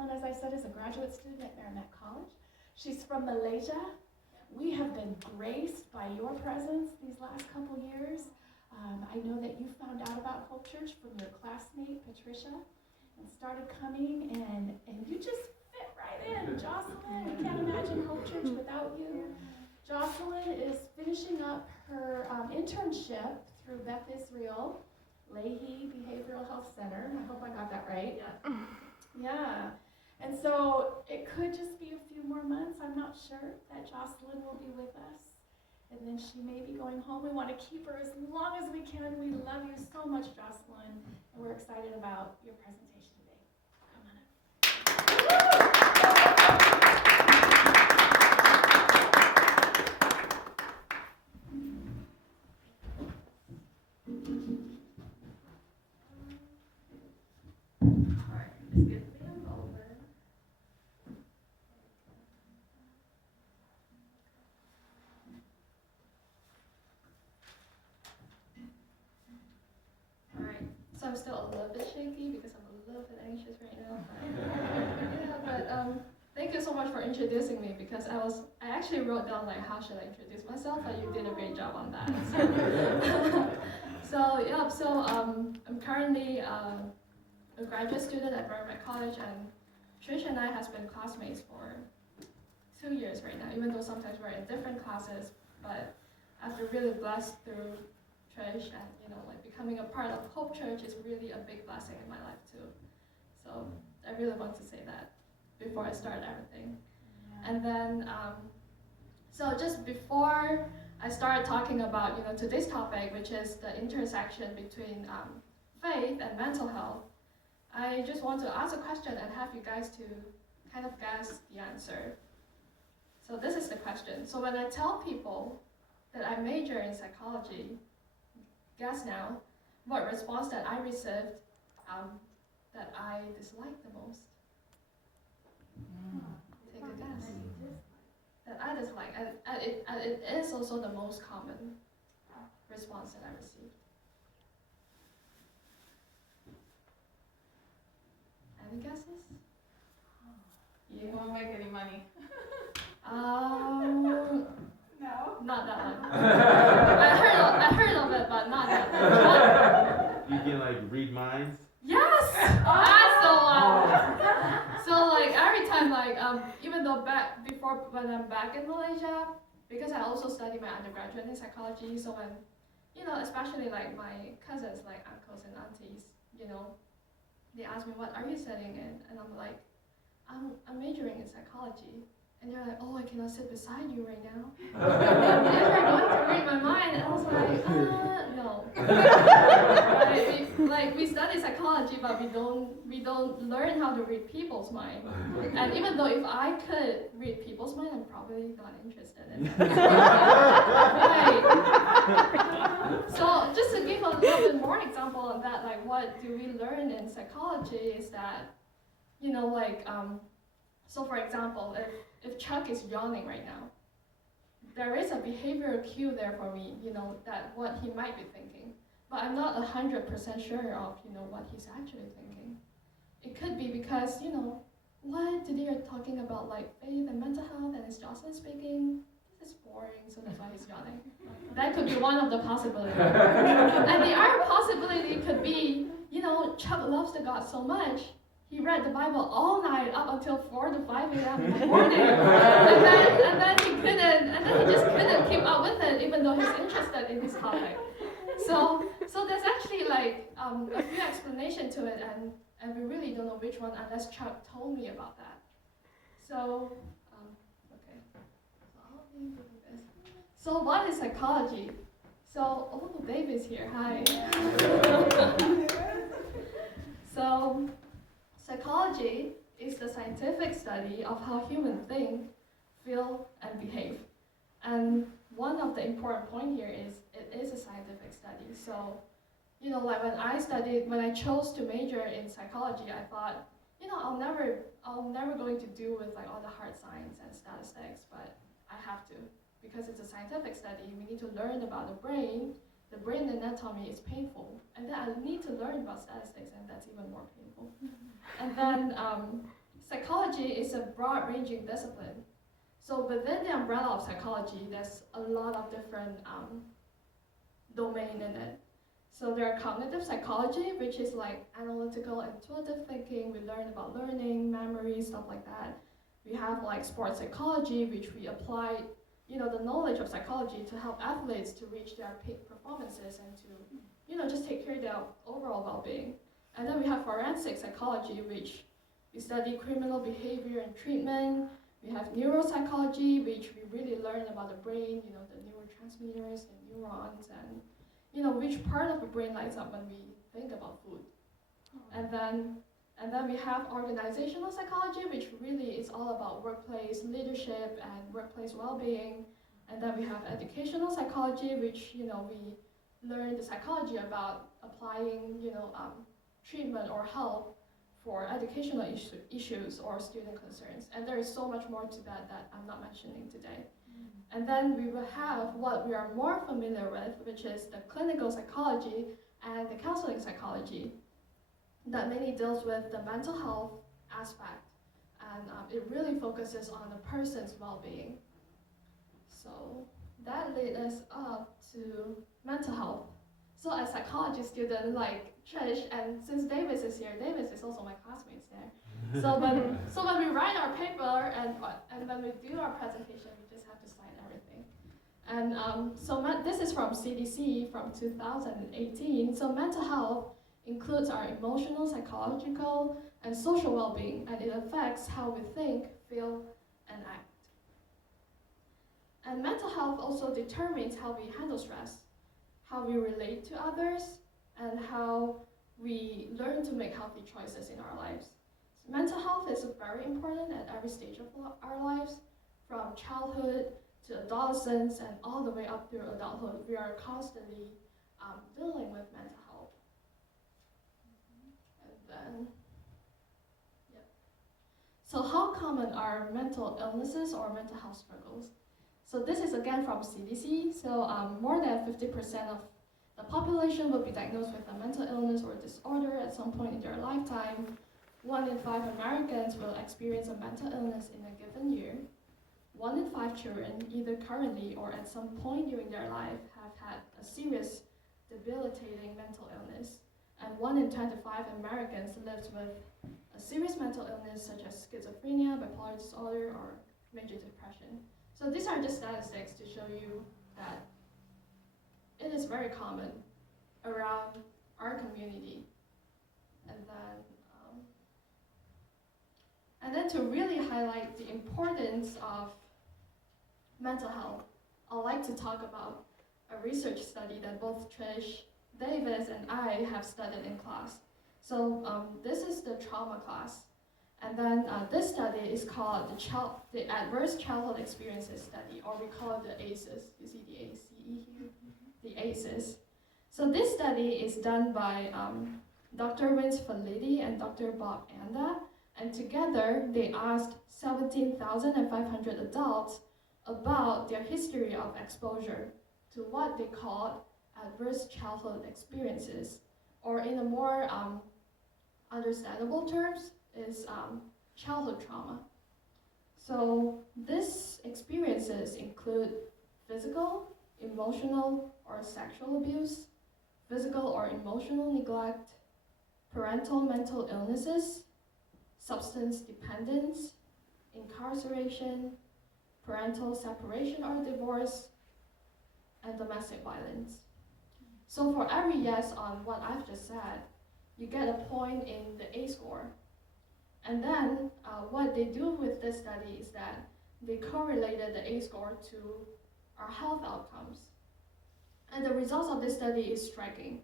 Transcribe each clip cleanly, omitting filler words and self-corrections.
Jocelyn, as I said, is a graduate student at Merrimack College. She's from Malaysia. We have been graced by your presence these last couple years. I know that you found out about Hope Church from your classmate, Patricia, and started coming, and you just fit right in, Jocelyn. We can't imagine Hope Church without you. Jocelyn is finishing up her internship through Beth Israel Leahy Behavioral Health Center. I hope I got that right. Yeah. Yeah. And so it could just be a few more months. I'm not sure that Jocelyn will be with us. And then she may be going home. We want to keep her as long as we can. We love you so much, Jocelyn. And we're excited about your presentation today. Come on up. So I'm still a little bit shaky because I'm a little bit anxious right now. Thank you so much for introducing me, because I actually wrote down like how should I introduce myself, but you did a great job on that. So I'm currently a graduate student at Merrimack College, and Trish and I has been classmates for 2 years right now, even though sometimes we're in different classes, but I've been really blessed through Trish, and becoming a part of Hope Church is really a big blessing in my life too. So I really want to say that before I start everything. Yeah. And then, so just before I start talking about today's topic, which is the intersection between faith and mental health, I just want to ask a question and have you guys to kind of guess the answer. So this is the question. So when I tell people that I major in psychology, guess now what response that I received that I dislike the most. Take a guess. That I dislike, and it is also the most common response that I received. Any guesses? You won't make any money. No, not that one. I heard of it, but not that one. You can read minds? Yes! That's the one! So every time even though when I'm back in Malaysia, because I also studied my undergraduate in psychology, so when especially my cousins, uncles and aunties, they ask me, what are you studying in? And I'm like, I'm majoring in psychology. And they're like, oh, I cannot sit beside you right now. And they're going to read my mind. And I was like, no. Right? We study psychology, but we don't learn how to read people's mind. And even though if I could read people's mind, I'm probably not interested in it. Right. So just to give a little bit more example on that, what do we learn in psychology is that, so for example, if Chuck is yawning right now, there is a behavioral cue there for me, that what he might be thinking. But I'm not 100% sure of, what he's actually thinking. It could be because, what today you're talking about faith and mental health, and it's Jocelyn speaking. This is boring, so that's why he's yawning. That could be one of the possibilities. And the other possibility could be, Chuck loves the God so much, he read the Bible all night up until 4 to 5 a.m. in the morning. and then he just couldn't keep up with it, even though he's interested in this topic. So there's actually a few explanations to it, and we really don't know which one unless Chuck told me about that. So, okay. So what is psychology? So, Dave is here. Hi. So, psychology is the scientific study of how humans think, feel, and behave. And one of the important points here is it is a scientific study. So, when I chose to major in psychology, I thought, I'm never going to deal with all the hard science and statistics, but I have to, because it's a scientific study. We need to learn about the brain. The brain anatomy is painful, and then I need to learn about statistics, and that's even more painful. And then, psychology is a broad-ranging discipline. So within the umbrella of psychology, there's a lot of different domain in it. So there are cognitive psychology, which is like analytical, intuitive thinking. We learn about learning, memory, stuff like that. We have like sports psychology, which we apply, the knowledge of psychology to help athletes to reach their peak performances and to, just take care of their overall well-being. And then we have forensic psychology, which we study criminal behavior and treatment. We have neuropsychology, which we really learn about the brain, the neurotransmitters and neurons, and which part of the brain lights up when we think about food. And then we have organizational psychology, which really is all about workplace leadership and workplace well-being. And then we have educational psychology, which we learn the psychology about applying treatment or help for educational issues or student concerns. And there is so much more to that I'm not mentioning today. And then we will have what we are more familiar with, which is the clinical psychology and the counseling psychology that mainly deals with the mental health aspect. And it really focuses on the person's well-being. So that led us up to mental health. So as psychology student like Trish, and since Davis is here, Davis is also my classmate there. So when we write our paper and when we do our presentation, we just have to sign everything. And this is from CDC from 2018. So mental health includes our emotional, psychological, and social well-being, and it affects how we think, feel, and act. And mental health also determines how we handle stress, how we relate to others, and how we learn to make healthy choices in our lives. So mental health is very important at every stage of our lives, from childhood to adolescence and all the way up through adulthood. We are constantly dealing with mental health. And then, so how common are mental illnesses or mental health struggles? So this is again from CDC. So more than 50% of the population will be diagnosed with a mental illness or disorder at some point in their lifetime. 1 in 5 Americans will experience a mental illness in a given year. 1 in 5 children, either currently or at some point during their life, have had a serious, debilitating mental illness. And 1 in 25 Americans lives with a serious mental illness such as schizophrenia, bipolar disorder, or major depression. So these are just statistics to show you that it is very common around our community. And then to really highlight the importance of mental health, I'd like to talk about a research study that both Trish, Davis, and I have studied in class. So this is the trauma class. And then this study is called the Adverse Childhood Experiences Study, or we call it the ACEs. You see the ACE here? The ACEs. So this study is done by Dr. Vince Felitti and Dr. Bob Anda, and together they asked 17,500 adults about their history of exposure to what they called adverse childhood experiences, or in a more understandable terms, is childhood trauma. So these experiences include physical, emotional, or sexual abuse, physical or emotional neglect, parental mental illnesses, substance dependence, incarceration, parental separation or divorce, and domestic violence. So for every yes on what I've just said, you get a point in the A score. And then what they do with this study is that they correlated the A score to our health outcomes. And the results of this study is striking.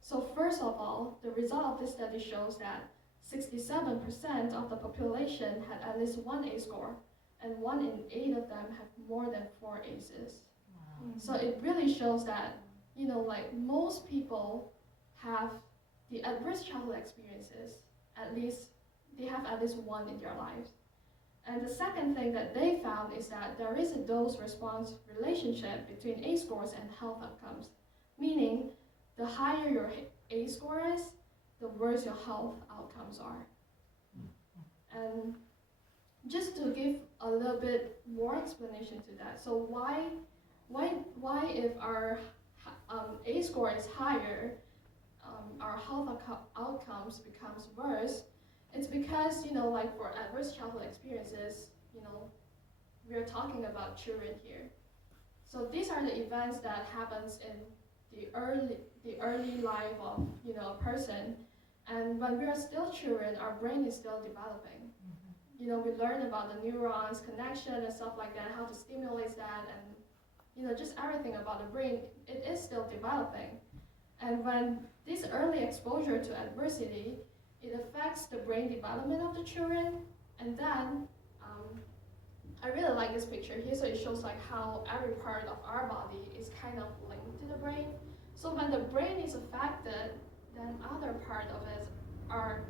So first of all, the result of this study shows that 67% of the population had at least 1 A score, and 1 in 8 of them have more than 4 ACEs. Wow. So it really shows that, like most people have the adverse childhood experiences, they have at least 1 in their lives. And the second thing that they found is that there is a dose-response relationship between A scores and health outcomes, meaning the higher your A score is, the worse your health outcomes are. And just to give a little bit more explanation to that. So why if our A score is higher, our health outcomes becomes worse? It's because, like for adverse childhood experiences, we're talking about children here. So these are the events that happens in the early life of a person, and when we are still children, our brain is still developing. We learn about the neurons connection and stuff like that, how to stimulate that, and just everything about the brain. It is still developing, and when this early exposure to adversity, it affects the brain development of the children, and then I really like this picture here. So it shows like how every part of our body is kind of linked to the brain. So when the brain is affected, then other part of it are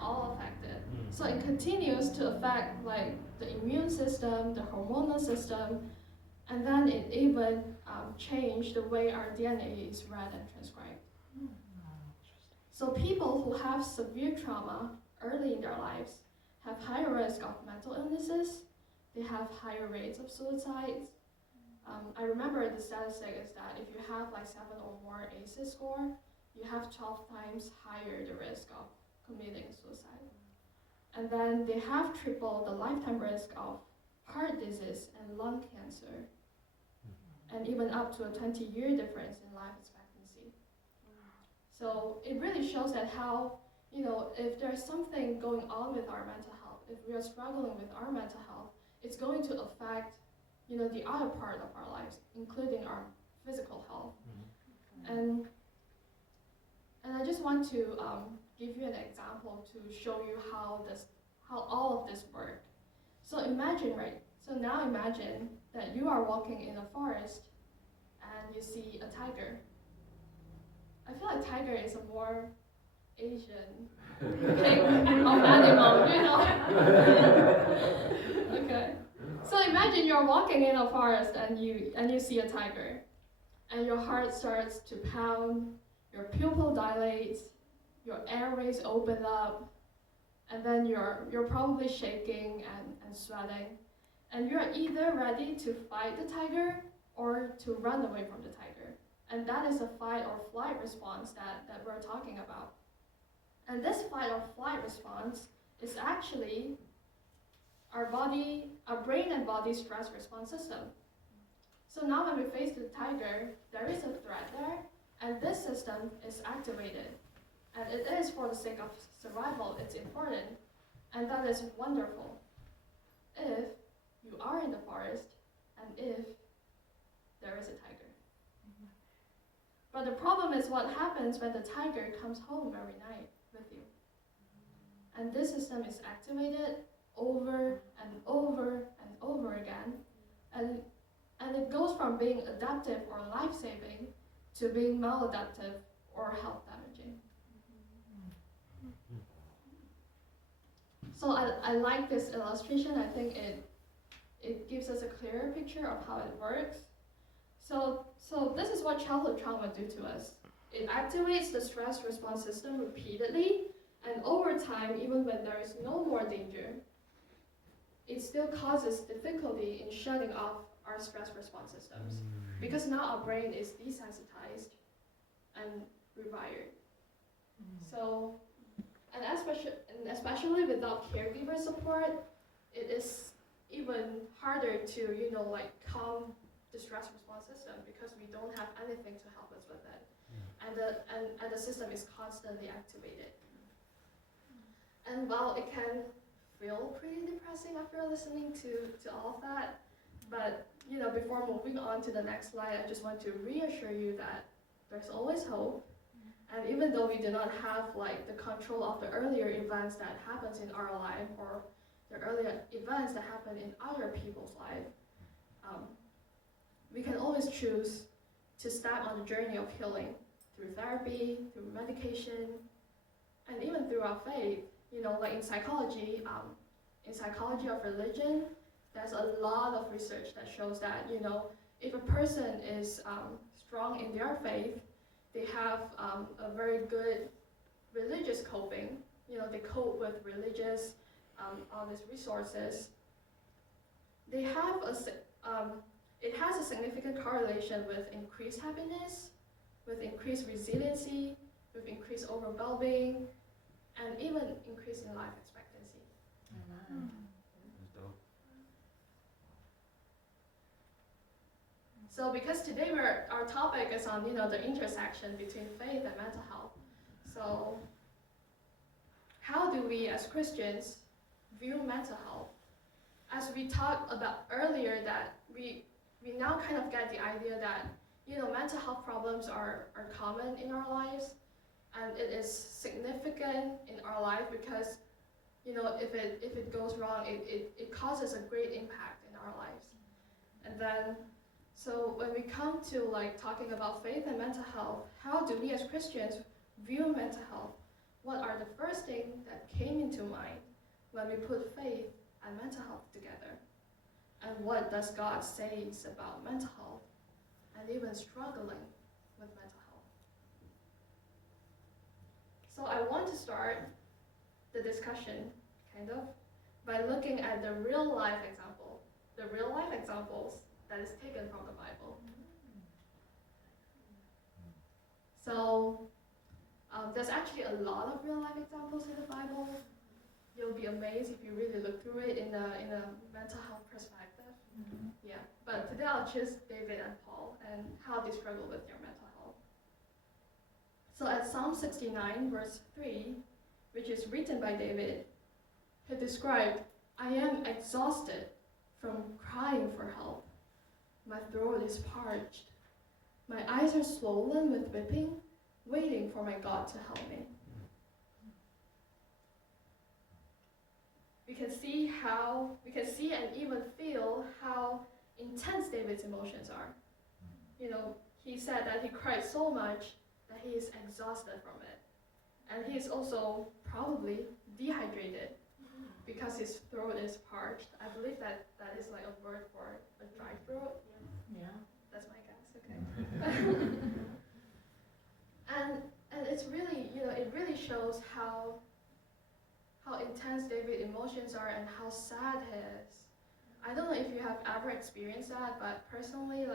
all affected. So it continues to affect like the immune system, the hormonal system, and then it even changed the way our DNA is read and transcribed. So people who have severe trauma early in their lives have higher risk of mental illnesses. They have higher rates of suicides. I remember the statistic is that if you have like 7 or more ACEs score, you have 12 times higher the risk of committing suicide. And then they have triple the lifetime risk of heart disease and lung cancer, and even up to a 20-year difference in life expectancy. So it really shows that how, if there's something going on with our mental health, if we are struggling with our mental health, it's going to affect, the other part of our lives, including our physical health. And I just want to give you an example to show you how all of this work. So now imagine that you are walking in a forest and you see a tiger. I feel like tiger is a more Asian thing of animal, Okay. So imagine you're walking in a forest and you see a tiger, and your heart starts to pound, your pupil dilates, your airways open up, and then you're probably shaking and sweating, and you're either ready to fight the tiger or to run away from the tiger. And that is a fight or flight response that we're talking about. And this fight or flight response is actually our brain and body stress response system. So now when we face the tiger, there is a threat there, and this system is activated. And it is for the sake of survival, it's important, and that is wonderful. If you are in the forest, and if there is a tiger. But the problem is what happens when the tiger comes home every night with you. And this system is activated over and over and over again, and it goes from being adaptive or life-saving to being maladaptive or health damaging. So I like this illustration. I think it gives us a clearer picture of how it works. So this is what childhood trauma do to us. It activates the stress response system repeatedly, and over time, even when there is no more danger, it still causes difficulty in shutting off our stress response systems, because now our brain is desensitized and rewired. So, and especially without caregiver support, it is even harder to, calm the stress response system, because we don't have anything to help us with it. And the system is constantly activated. And while it can feel pretty depressing after listening to all of that, but before moving on to the next slide, I just want to reassure you that there's always hope. And even though we do not have the control of the earlier events that happens in our life, or the earlier events that happen in other people's life, we can always choose to start on the journey of healing through therapy, through medication, and even through our faith. In psychology of religion, there's a lot of research that shows that, if a person is strong in their faith, they have a very good religious coping. They cope with religious all these resources, they have it has a significant correlation with increased happiness, with increased resiliency, with increased overall well-being, and even increase in life expectancy. Amen. That's dope. So because today our topic is on the intersection between faith and mental health. So how do we as Christians view mental health? As we talked about earlier, that we now kind of get the idea that mental health problems are common in our lives, and it is significant in our life because if it goes wrong, it causes a great impact in our lives. And then so when we come to talking about faith and mental health, how do we as Christians view mental health? What are the first things that came into mind when we put faith and mental health together? And what does God say about mental health and even struggling with mental health? So I want to start the discussion by looking at the real life examples that is taken from the Bible. So there's actually a lot of real life examples in the Bible. You'll be amazed if you really look through it in a mental health perspective. Mm-hmm. Yeah, but today I'll choose David and Paul and how they struggle with their mental health. So at Psalm 69, verse 3, which is written by David, he described, "I am exhausted from crying for help. My throat is parched. My eyes are swollen with weeping, waiting for my God to help me." We can see and even feel how intense David's emotions are. He said that he cried so much that he is exhausted from it. And he is also probably dehydrated because his throat is parched. I believe that is like a word for a dry throat. Yeah. That's my guess, okay. and it's really, it really shows how intense David's emotions are and how sad he is. I don't know if you have ever experienced that, but personally,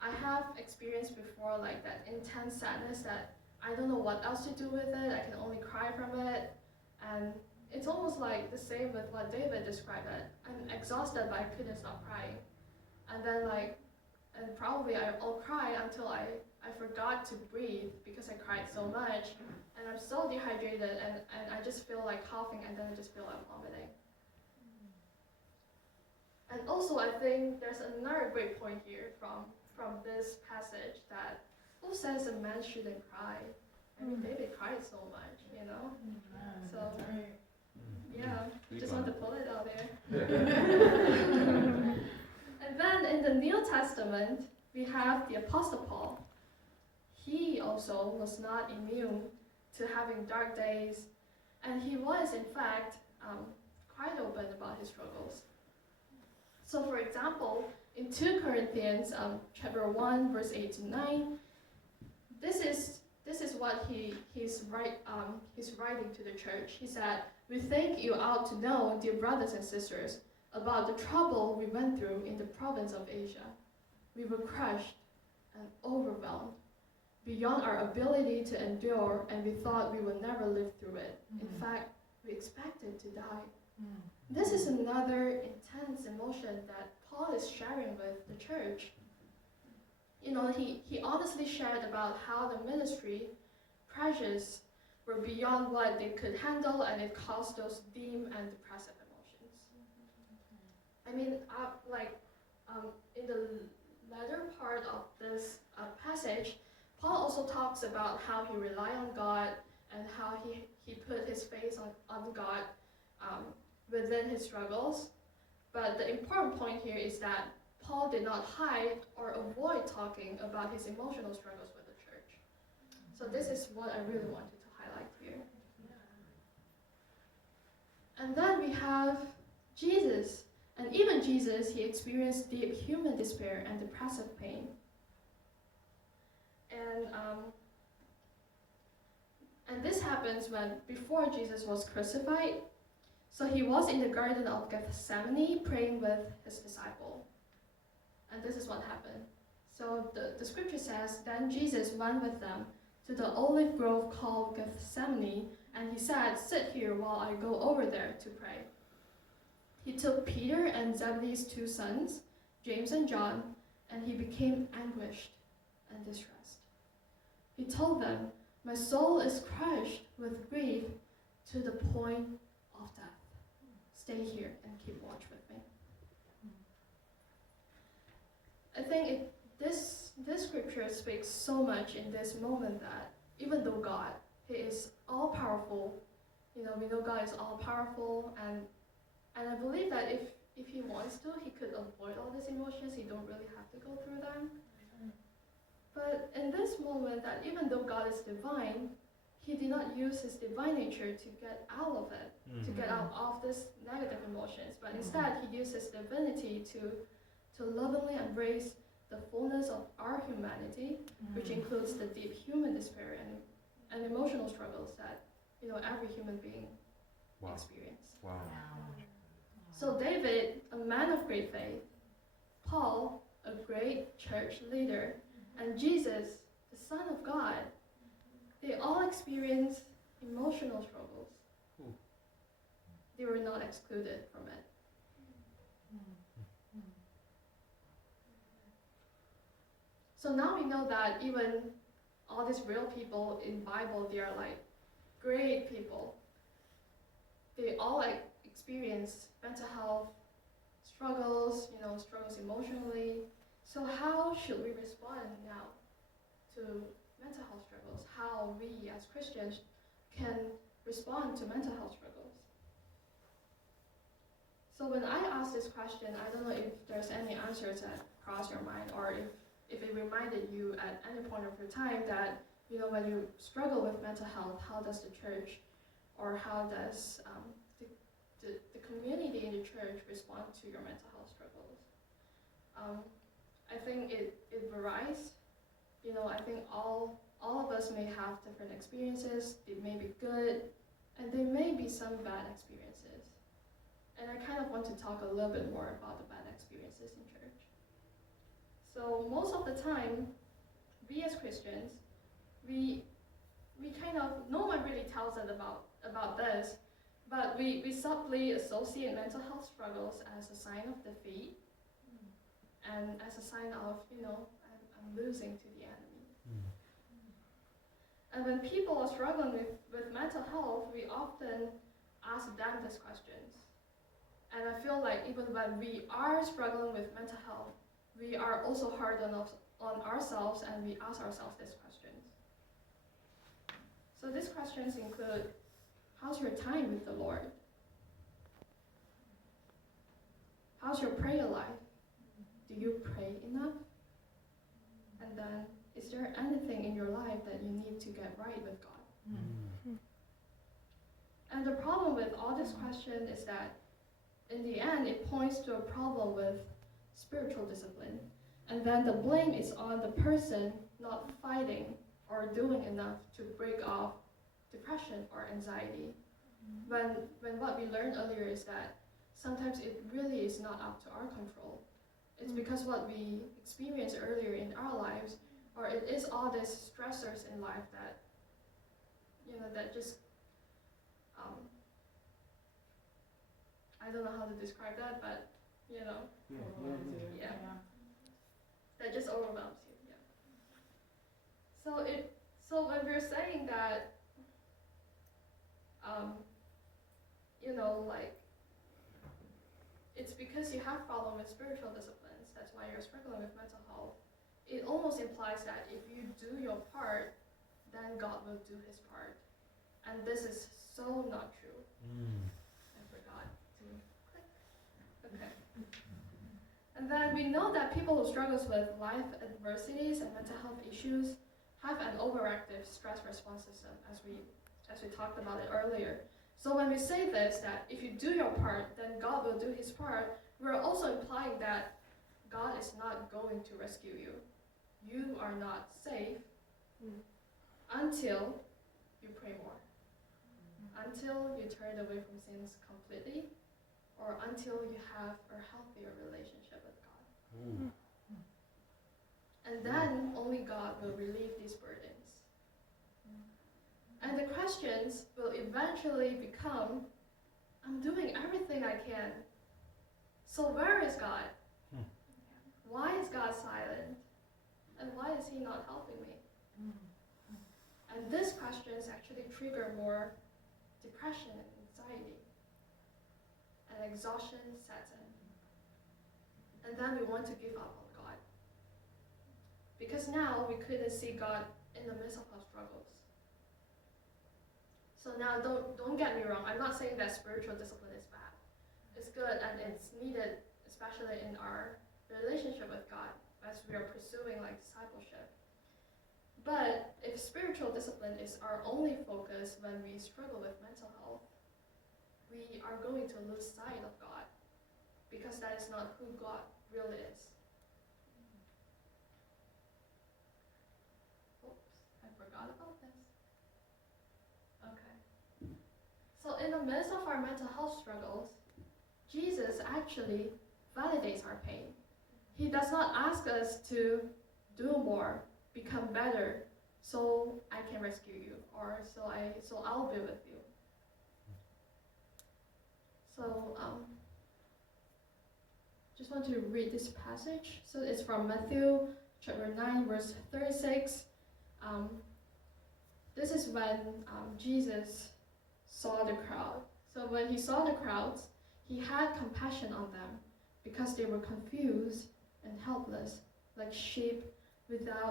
I have experienced before that intense sadness that I don't know what else to do with it. I can only cry from it. And it's almost like the same with what David described, that I'm exhausted but I couldn't stop crying. And then and probably I'll cry until I forgot to breathe because I cried so much. And I'm so dehydrated and I just feel like coughing and then I just feel like vomiting. And also I think there's another great point here from this passage, that who says a man shouldn't cry? I mean, David cried so much, So, yeah, just want to pull it out there. And then in the New Testament, we have the Apostle Paul. He also was not immune to having dark days, and he was, in fact, quite open about his struggles. So, for example, in 2 Corinthians chapter 1, verse 8 to 9, this is what he's writing to the church. He said, "We think you ought to know, dear brothers and sisters, about the trouble we went through in the province of Asia. We were crushed and overwhelmed beyond our ability to endure, and we thought we would never live through it. In fact, we expected to die." This is another intense emotion that Paul is sharing with the church. He honestly shared about how the ministry pressures were beyond what they could handle, and it caused those dim and depressive emotions. I mean, in the latter part of this passage, Paul also talks about how he relied on God and how he put his faith on God within his struggles. But the important point here is that Paul did not hide or avoid talking about his emotional struggles with the church. So this is what I really wanted to highlight here. And then we have Jesus. And even Jesus, he experienced deep human despair and depressive pain. And this happens before Jesus was crucified, So he was in the Garden of Gethsemane praying with his disciple. And this is what happened. So the scripture says, then Jesus went with them to the olive grove called Gethsemane, and he said, sit here while I go over there to pray. He took Peter and Zebedee's 2 sons, James and John, and he became anguished and distressed. He told them, my soul is crushed with grief to the point of death. Stay here and keep watch with me. I think this scripture speaks so much in this moment that even though God, he is all powerful, we know God is all powerful, and I believe that if he wants to, he could avoid all these emotions. He don't really have to go through them. But in this moment, that even though God is divine, he did not use his divine nature to get out of it, to get out of this negative emotions, but instead he used his divinity to lovingly embrace the fullness of our humanity, which includes the deep human despair and emotional struggles that every human being experience. Wow. So David, a man of great faith, Paul, a great church leader, and Jesus, the Son of God, they all experienced emotional struggles. They were not excluded from it. So now we know that even all these real people in Bible, they are like great people. They all experience mental health struggles, struggles emotionally. So how should we respond now to mental health struggles? How we as Christians can respond to mental health struggles? So when I asked this question, I don't know if there's any answers that cross your mind, or if it reminded you at any point of your time that, when you struggle with mental health, how does the church, or how does the community in the church respond to your mental health struggles? I think it varies. I think all of us may have different experiences. It may be good, and there may be some bad experiences. And I kind of want to talk a little bit more about the bad experiences in church. So most of the time, we as Christians, we kind of, no one really tells us about this, but we subtly associate mental health struggles as a sign of defeat, and as a sign of, I'm losing to the enemy. And when people are struggling with mental health, we often ask them these questions. And I feel like even when we are struggling with mental health, we are also hard on ourselves, and we ask ourselves these questions. So these questions include, how's your time with the Lord? How's your prayer life? Do you pray enough? And then, is there anything in your life that you need to get right with God? And the problem with all this question is that in the end, it points to a problem with spiritual discipline. And then the blame is on the person not fighting or doing enough to break off depression or anxiety. When what we learned earlier is that sometimes it really is not up to our control. It's because what we experienced earlier in our lives, or it is all these stressors in life that, that just, I don't know how to describe that, but, yeah. That just overwhelms you, yeah. So when we're saying that, it's because you have problem with spiritual disciplines, that's why you're struggling with mental health. It almost implies that if you do your part, then God will do his part. And this is so not true. I forgot to click. Okay. And then we know that people who struggles with life adversities and mental health issues have an overactive stress response system, as we talked about it earlier. So when we say this, that if you do your part, then God will do his part, we're also implying that God is not going to rescue you. You are not safe until you pray more, until you turn away from sins completely, or until you have a healthier relationship with God. And then only God will relieve these burdens. And the questions will eventually become, I'm doing everything I can. So where is God? Why is God silent? And why is he not helping me? And these questions actually trigger more depression and anxiety. And exhaustion sets in. And then we want to give up on God. Because now we couldn't see God in the midst of our struggles. So now don't get me wrong, I'm not saying that spiritual discipline is bad. It's good and it's needed, especially in our relationship with God as we are pursuing like discipleship. But if spiritual discipline is our only focus when we struggle with mental health, we are going to lose sight of God, because that is not who God really is. Oops, I forgot about this. Okay. So in the midst of our mental health struggles, Jesus actually validates our pain. He does not ask us to do more, become better, so I can rescue you, or so I'll be with you. So just want to read this passage. So it's from Matthew chapter 9, verse 36. This is when Jesus saw the crowd. So when he saw the crowds, he had compassion on them because they were confused and helpless, like sheep without